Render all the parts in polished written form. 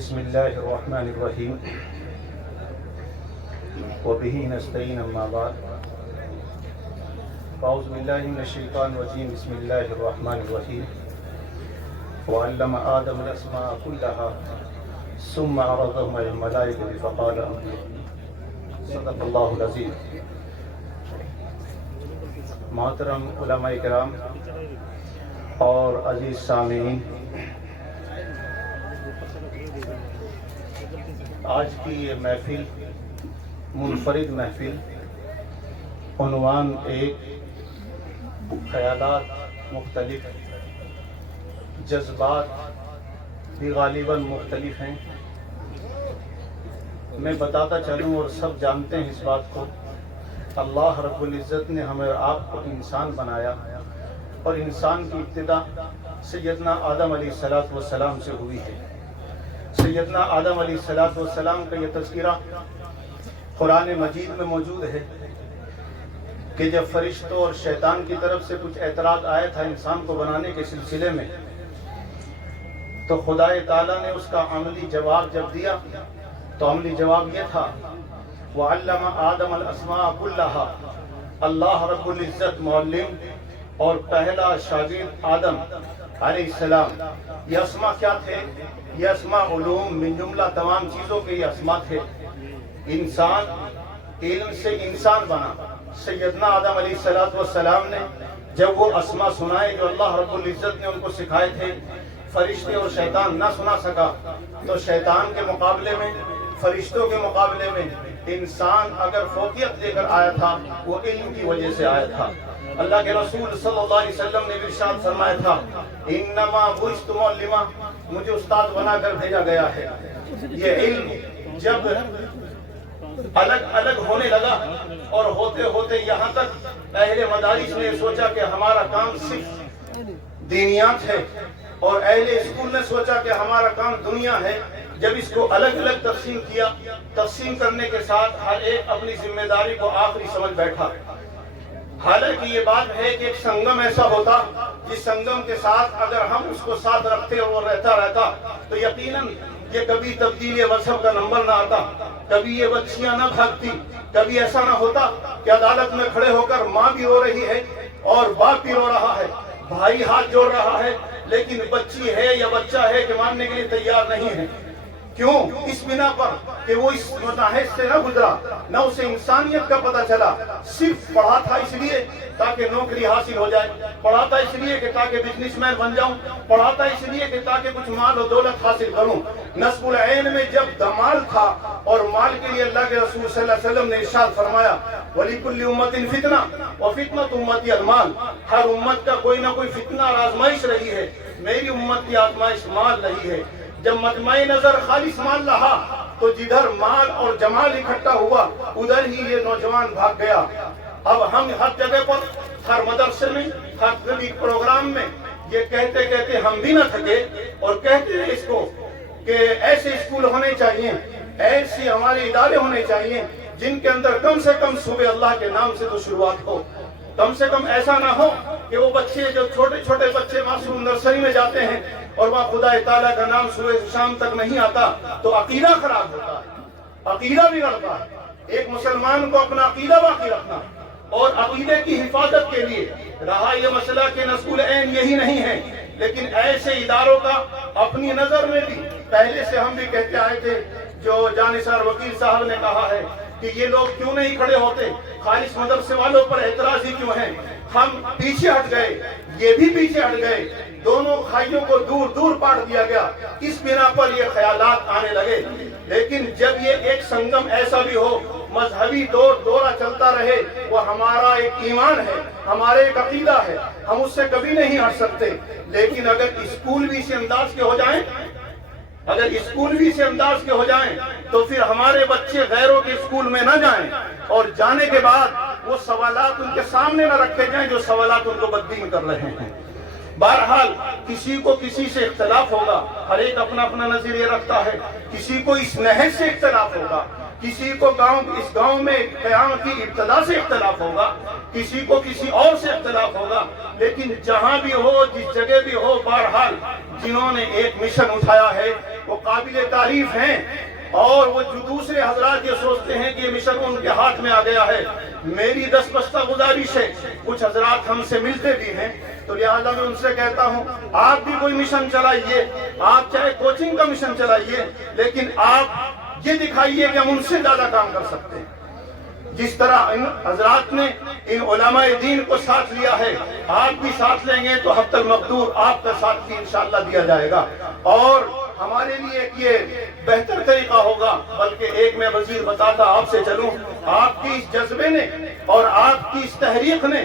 بسم الله الرحمن الرحيم وبه نستعين أما بعد أعوذ بالله من الشيطان الرجيم بسم الله الرحمن الرحيم وعلم آدم الأسماء كلها ثم عرضهم على الملائكة فقال أنبئوني صدق الله العظيم. محترم علماء کرام اور عزیز سامعین، آج کی یہ محفل منفرد محفل عنوان ایک، خیالات مختلف، جذبات بھی غالباً مختلف ہیں. میں بتاتا چلوں اور سب جانتے ہیں اس بات کو، اللہ رب العزت نے ہمیں اور آپ کو انسان بنایا اور انسان کی ابتدا سیدنا آدم علیہ السلام سے ہوئی ہے. سیدنا آدم علیہ السلام کا یہ تذکرہ قرآن مجید میں موجود ہے کہ جب فرشتوں اور شیطان کی طرف سے کچھ اعتراض آیا تھا انسان کو بنانے کے سلسلے میں، تو خدا تعالیٰ نے اس کا عملی جواب جب دیا تو عملی جواب یہ تھا وَعَلَّمَ آدَمَ الْأَسْمَاءَ كُلَّهَا. اللہ رب العزت معلم اور پہلا شاگرد آدم علیہ السلام، یہ اسماء کیا تھے؟ یہ اسماء علوم من جملہ تمام چیزوں کے یہ اسماء تھے. انسان علم سے انسان بنا. سیدنا آدم علیہ السلام نے جب وہ اسماء سنائے جو اللہ رب العزت نے ان کو سکھائے تھے، فرشتے اور شیطان نہ سنا سکا، تو شیطان کے مقابلے میں، فرشتوں کے مقابلے میں انسان اگر فوقیت لے کر آیا تھا وہ علم کی وجہ سے آیا تھا. اللہ کے رسول صلی اللہ علیہ وسلم نے ارشاد فرمایا تھا انما بعثت معلما، مجھے استاد بنا کر بھیجا گیا ہے. یہ علم جب الگ الگ ہونے لگا اور ہوتے ہوتے یہاں تک اہل مدارس نے سوچا کہ ہمارا کام صرف دینیات ہے اور اہل اسکول نے سوچا کہ ہمارا کام دنیا ہے. جب اس کو الگ الگ تقسیم کیا، تقسیم کرنے کے ساتھ ہر ایک اپنی ذمہ داری کو آخری سمجھ بیٹھا. حالانکہ یہ بات ہے کہ ایک سنگم ایسا ہوتا جس سنگم کے ساتھ اگر ہم اس کو ساتھ رکھتے اور وہ رہتا تو یقیناً یہ کبھی تبدیل مذہب کا نمبر نہ آتا، کبھی یہ بچیاں نہ بھاگتی، کبھی ایسا نہ ہوتا کہ عدالت میں کھڑے ہو کر ماں بھی رو رہی ہے اور باپ بھی رو رہا ہے، بھائی ہاتھ جوڑ رہا ہے لیکن بچی ہے یا بچہ ہے کہ ماننے کے لیے تیار نہیں ہے. کیوں؟ اس بنا پر کہ وہ اس متاحد سے نہ گزرا، نہ اسے انسانیت کا پتہ چلا. صرف پڑھا تھا اس لیے تاکہ نوکری حاصل ہو جائے، پڑھا تھا اس لیے کہ تاکہ بزنس مین بن جاؤں، پڑھا تھا اس لیے کہ تاکہ کچھ مال و دولت حاصل کروں. نصب العین میں جب دمال تھا اور مال کے لیے اللہ کے رسول صلی اللہ علیہ وسلم نے ارشاد فرمایا وَلِكُلِّ أُمَّةٍ فِتْنَةٌ وَفِتْنَةُ أُمَّتِي الْمَالُ. ہر امت کا کوئی نہ کوئی فتنہ اور آزمائش رہی ہے، میری امت کی آزمائش مال رہی ہے. جب مجمع نظر خالص مال رہا تو جدھر مال اور جمال اکٹھا ہوا ادھر ہی یہ نوجوان بھاگ گیا. اب ہم ہر جگہ پر، ہر مدرسے میں، ہر پروگرام میں یہ کہتے کہتے ہم بھی نہ تھکے اور کہتے ہیں اس کو کہ ایسے اسکول ہونے چاہیے، ایسے ہمارے ادارے ہونے چاہیے جن کے اندر کم سے کم صبح اللہ کے نام سے تو شروعات ہو. کم سے کم ایسا نہ ہو کہ وہ بچے جو چھوٹے چھوٹے بچے معصوم نرسری میں جاتے ہیں اور وہاں خدا تعالیٰ کا نام صبح سے شام تک نہیں آتا تو عقیدہ خراب ہوتا ہے، عقیدہ بگڑتا ہے. ایک مسلمان کو اپنا عقیدہ باقی رکھنا اور عقیدے کی حفاظت کے لیے رہا یہ مسئلہ کہ نصب العین یہی نہیں ہے، لیکن ایسے اداروں کا اپنی نظر میں بھی پہلے سے ہم بھی کہتے آئے تھے. جو جانثار وکیل صاحب نے کہا ہے کہ یہ لوگ کیوں نہیں کھڑے ہوتے، خالص مدرسے والوں پر اعتراض ہی کیوں ہیں. ہم پیچھے ہٹ گئے، یہ بھی پیچھے ہٹ گئے، دونوں بھائیوں کو دور دور بانٹ دیا گیا. اس بنا پر یہ خیالات آنے لگے. لیکن جب یہ ایک سنگم ایسا بھی ہو، مذہبی دورہ چلتا رہے، وہ ہمارا ایک ایمان ہے، ہمارا ایک عقیدہ ہے، ہم اس سے کبھی نہیں ہٹ سکتے. لیکن اگر اسکول بھی اسی انداز کے ہو جائیں، اگر اسکول بھی اسی انداز کے ہو جائیں تو پھر ہمارے بچے غیروں کے اسکول میں نہ جائیں اور جانے کے بعد وہ سوالات ان کے سامنے نہ رکھے جائیں جو سوالات ان کو بدبین کر رہے ہیں. بہرحال کسی کو کسی سے اختلاف ہوگا، ہر ایک اپنا اپنا نظریہ رکھتا ہے. کسی کو اس نہج سے اختلاف ہوگا، کسی کو اس گاؤں میں قیام کی ابتدا سے اختلاف ہوگا، کسی کو کسی اور سے اختلاف ہوگا. لیکن جہاں بھی ہو، جس جگہ بھی ہو، بہرحال جنہوں نے ایک مشن اٹھایا ہے وہ قابل تعریف ہیں، اور وہ جو دوسرے حضرات یہ سوچتے ہیں کہ یہ مشن ان کے ہاتھ میں آ گیا ہے۔ میری دستبستہ گزارش ہے، کچھ حضرات ہم سے ملتے بھی ہیں، تو لہٰذا میں ان سے کہتا ہوں آپ بھی کوئی مشن چلائیے، آپ چاہے کوچنگ کا مشن چلائیے، لیکن آپ یہ دکھائیے کہ ہم ان سے زیادہ کام کر سکتے ہیں۔ جس طرح ان حضرات نے ان علماء دین کو ساتھ لیا ہے، آپ بھی ساتھ لیں گے تو حتی المقدور آپ کا ساتھ بھی انشاءاللہ دیا جائے گا، اور ہمارے لیے یہ بہتر طریقہ ہوگا۔ بلکہ ایک میں وزیر بتاتا آپ سے چلوں، آپ کی اس جذبے نے اور آپ کی اس تحریک نے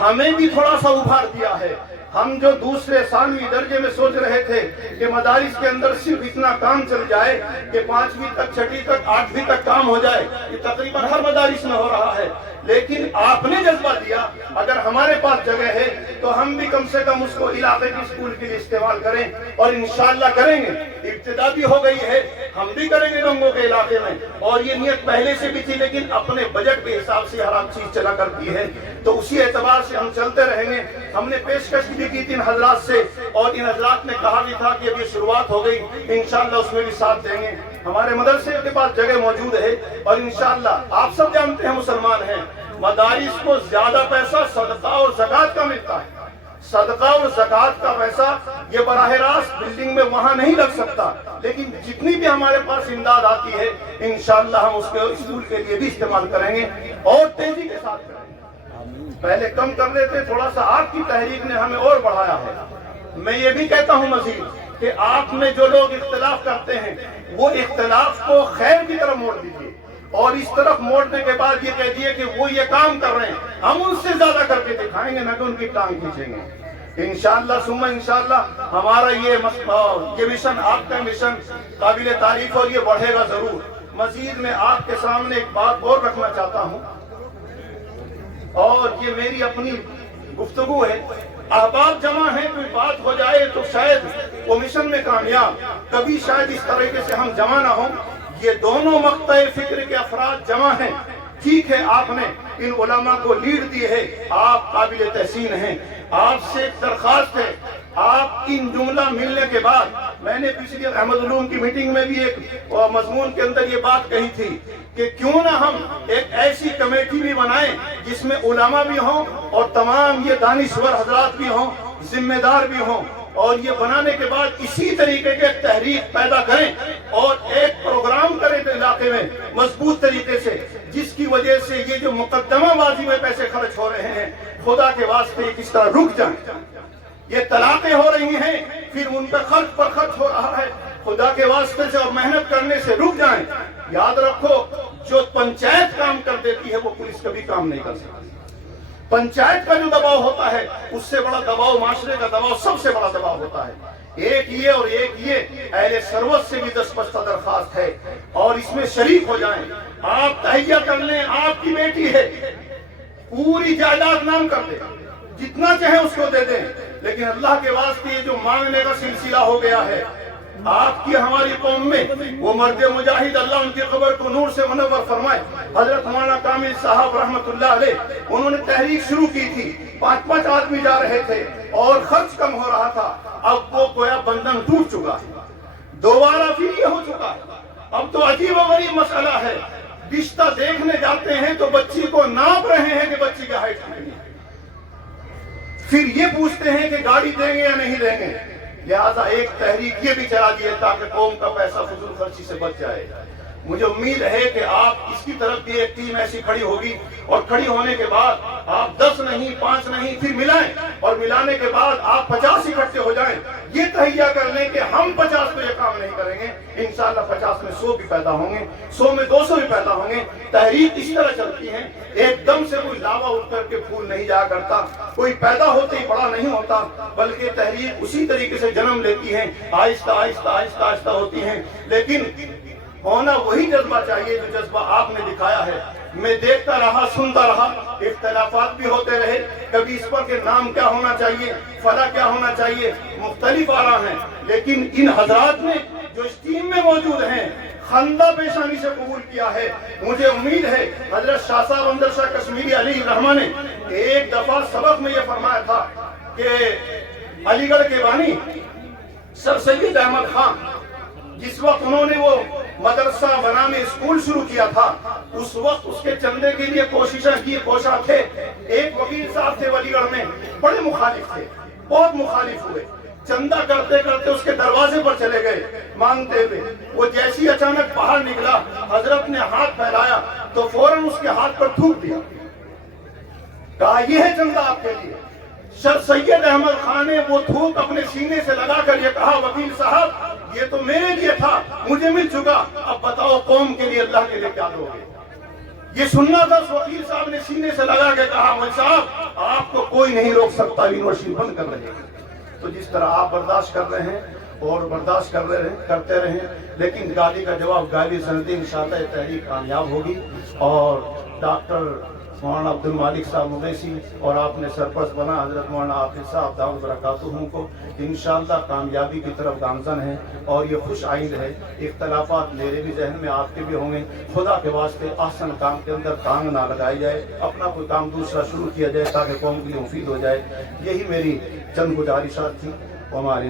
ہمیں بھی تھوڑا سا ابھار دیا ہے۔ ہم جو دوسرے ثانوی درجے میں سوچ رہے تھے کہ مدارس کے اندر صرف اتنا کام چل جائے کہ 5ویں تک 6ٹھی تک 8ویں تک کام ہو جائے، یہ تقریباً ہر مدارس میں ہو رہا ہے، لیکن آپ نے جذبہ دیا اگر ہمارے پاس جگہ ہے تو ہم بھی کم سے کم اس کو علاقے کی اسکول کے لیے استعمال کریں، اور انشاءاللہ کریں گے۔ ابتدا بھی ہو گئی ہے، ہم بھی کریں گے گنگوں کے علاقے میں، اور یہ نیت پہلے سے بھی تھی، لیکن اپنے بجٹ کے حساب سے ہر چیز چلا کرتی ہے، تو اسی اعتبار سے ہم چلتے رہیں گے۔ ہم نے پیشکش بھی کی تھی ان حضرات سے، اور ان حضرات نے کہا بھی تھا کہ اب یہ شروعات ہو گئی، انشاءاللہ اس میں بھی ساتھ دیں گے۔ ہمارے مدرسے کے پاس جگہ موجود ہے، اور انشاءاللہ آپ سب جانتے ہیں مسلمان ہیں، مدارس کو زیادہ پیسہ صدقہ اور زکوٰۃ کا ملتا ہے۔ صدقہ اور زکوٰۃ کا پیسہ یہ براہ راست بلڈنگ میں وہاں نہیں لگ سکتا، لیکن جتنی بھی ہمارے پاس امداد آتی ہے انشاءاللہ ہم اس کے اسکول کے لیے بھی استعمال کریں گے، اور تیزی کے ساتھ کریں گے۔ پہلے کم کر رہے تھے، تھوڑا سا آپ کی تحریک نے ہمیں اور بڑھایا ہے۔ میں یہ بھی کہتا ہوں مزید کہ آپ میں جو لوگ اختلاف کرتے ہیں وہ اختلاف کو خیر کی طرف موڑ دیجیے، اور اس طرف موڑنے کے بعد یہ کہہ دیے کہ وہ یہ کام کر رہے ہیں، ہم ان سے زیادہ کر کے دکھائیں گے، نہ کہ ان کی ٹانگ کھینچیں گے۔ انشاءاللہ ثم انشاءاللہ ہمارا یہ مشن، آپ کا مشن قابل تعریف، اور یہ بڑھے گا ضرور۔ مزید میں آپ کے سامنے ایک بات اور رکھنا چاہتا ہوں، اور یہ میری اپنی گفتگو ہے۔ احباب جمع ہیں، کوئی بات ہو جائے تو شاید وہ مشن میں کامیاب، کبھی شاید اس طریقے سے ہم جمع نہ ہوں۔ یہ دونوں مقطع فکر کے افراد جمع ہیں۔ ٹھیک ہے، آپ نے ان علماء کو لیڈ دی ہے، آپ قابل تحسین ہیں۔ آپ سے ایک درخواست ہے، آپ ان جملہ ملنے کے بعد، میں نے پچھلی احمد علوم کی میٹنگ میں بھی ایک مضمون کے اندر یہ بات کہی تھی کہ کیوں نہ ہم ایک ایسی کمیٹی بھی بنائیں جس میں علماء بھی ہوں اور تمام یہ دانشور حضرات بھی ہوں، ذمہ دار بھی ہوں، اور یہ بنانے کے بعد اسی طریقے کے تحریک پیدا کریں اور ایک پروگرام کریں علاقے میں مضبوط طریقے سے، جس کی وجہ سے یہ جو مقدمہ بازی میں پیسے خرچ ہو رہے ہیں خدا کے واسطے کس طرح رک جائیں۔ یہ طلاقیں ہو رہی ہیں، پھر ان کا خرچ پر خرچ ہو رہا ہے، خدا کے واسطے سے اور محنت کرنے سے رک جائیں۔ یاد رکھو، جو پنچایت کام کر دیتی ہے وہ پولیس کبھی کام نہیں کر سکتی۔ پنچایت کا جو دباؤ ہوتا ہے اس سے بڑا دباؤ، معاشرے کا دباؤ سب سے بڑا دباؤ ہوتا ہے۔ ایک یہ اور ایک یہ اہل ثروت سے بھی دستبستہ درخواست ہے، اور اس میں شریک ہو جائیں۔ آپ تہیہ کر لیں، آپ کی بیٹی ہے، پوری جائیداد نام کر دیں، جتنا چاہے اس کو دے دیں، لیکن اللہ کے واسطے یہ جو مانگنے کا سلسلہ ہو گیا ہے آپ کی ہماری قوم میں، وہ مرد مجاہد اللہ ان کی قبر کو نور سے منور فرمائے، حضرت مولانا کامل صاحب رحمت اللہ علیہ، انہوں نے تحریک شروع کی تھی، 5 آدمی جا رہے تھے اور خرچ کم ہو رہا تھا۔ اب وہ گویا بندھن ٹوٹ چکا ہے، دوبارہ پھر یہ ہو چکا ہے۔ اب تو عجیب و غریب مسئلہ ہے، رشتہ دیکھنے جاتے ہیں تو بچی کو ناپ رہے ہیں کہ بچی کی ہائٹ کتنی ہے، پھر یہ پوچھتے ہیں کہ گاڑی دیں گے یا نہیں دیں گے۔ لہذا ایک تحریک یہ بھی چلا دی ہے تاکہ قوم کا پیسہ فضول خرچی سے بچ جائے۔ مجھے امید ہے کہ آپ اس کی طرف بھی ایک ٹیم ایسی کھڑی ہوگی، اور کھڑی ہونے کے بعد آپ 10 نہیں 5 نہیں پھر ملائیں، اور ملانے کے بعد آپ 50 اکٹھے ہو جائیں۔ یہ تہیہ کر لیں کہ ہم 50 تو یہ کام نہیں کریں گے، انشاءاللہ 50 میں 100 بھی پیدا ہوں گے، 100 میں 200 بھی پیدا ہوں گے۔ تحریک اس طرح چلتی ہے، ایک دم سے کوئی لاوا اٹھ کر کے پھول نہیں جایا کرتا، کوئی پیدا ہوتے ہی بڑا نہیں ہوتا، بلکہ تحریک اسی طریقے سے جنم لیتی ہے، آہستہ آہستہ آہستہ آہستہ ہوتی ہیں۔ لیکن ہونا وہی جذبہ چاہیے جو جذبہ آپ نے دکھایا ہے۔ میں دیکھتا رہا، سنتا رہا، اختلافات بھی ہوتے رہے، کبھی اس پر کہ نام کیا ہونا چاہیے، فلاں کیا ہونا چاہیے، مختلف آراء ہیں، لیکن ان حضرات نے جو اس ٹیم میں موجود ہیں خندہ پیشانی سے قبول کیا ہے۔ مجھے امید ہے حضرت شاہ صاحب اندر شاہ کشمیری علی رحمہ نے ایک دفعہ سبق میں یہ فرمایا تھا کہ علی گڑھ کے بانی سر سید احمد خان جس وقت انہوں نے وہ مدرسہ بنانے اسکول شروع کیا تھا اس وقت اس کے چندے کے لیے کوشاں تھے. ایک وکیل صاحب تھے علی گڑھ میں, بڑے مخالف تھے, بہت مخالف ہوئے. چندہ کرتے کرتے اس کے دروازے پر چلے گئے مانگتے ہوئے. وہ جیسی اچانک باہر نکلا, حضرت نے ہاتھ پھیلایا تو فوراً اس کے ہاتھ پر تھوک دیا. کہا یہ ہے چندہ آپ کے لیے. سر سید احمد خان نے وہ تھوک اپنے سینے سے لگا کر یہ کہا, وکیل صاحب یہ تو میرے لیے تھا, مجھے مل چکا, اب بتاؤ قوم کے لیے اللہ کے لیے کیا دو گے. یہ سننا تھا. اس وکیل صاحب نے سینے سے لگا کے کہا, مول صاحب آپ کو کوئی نہیں روک سکتا, یونیورسٹی بند کر رہے ہیں. تو جس طرح آپ برداشت کر رہے ہیں اور برداشت کرتے رہیں, لیکن گالی کا جواب گالی سنتی. انشاءاللہ یہ تحریک کامیاب ہوگی. اور ڈاکٹر مولانا عبد المالک صاحب مویسی اور آپ نے سرپرست بنا حضرت مولانا حافظ صاحب دامت برکاتہ کو انشاءاللہ کامیابی کی طرف گامزن ہے اور یہ خوش آئند ہے. اختلافات میرے بھی ذہن میں, آپ کے بھی ہوں گے. خدا کے واسطے احسن کام کے اندر ٹانگ نہ لگائی جائے, اپنا کوئی کام دوسرا شروع کیا جائے تاکہ قوم کے لیے مفید ہو جائے. یہی میری چند گزارشات تھی. ہماری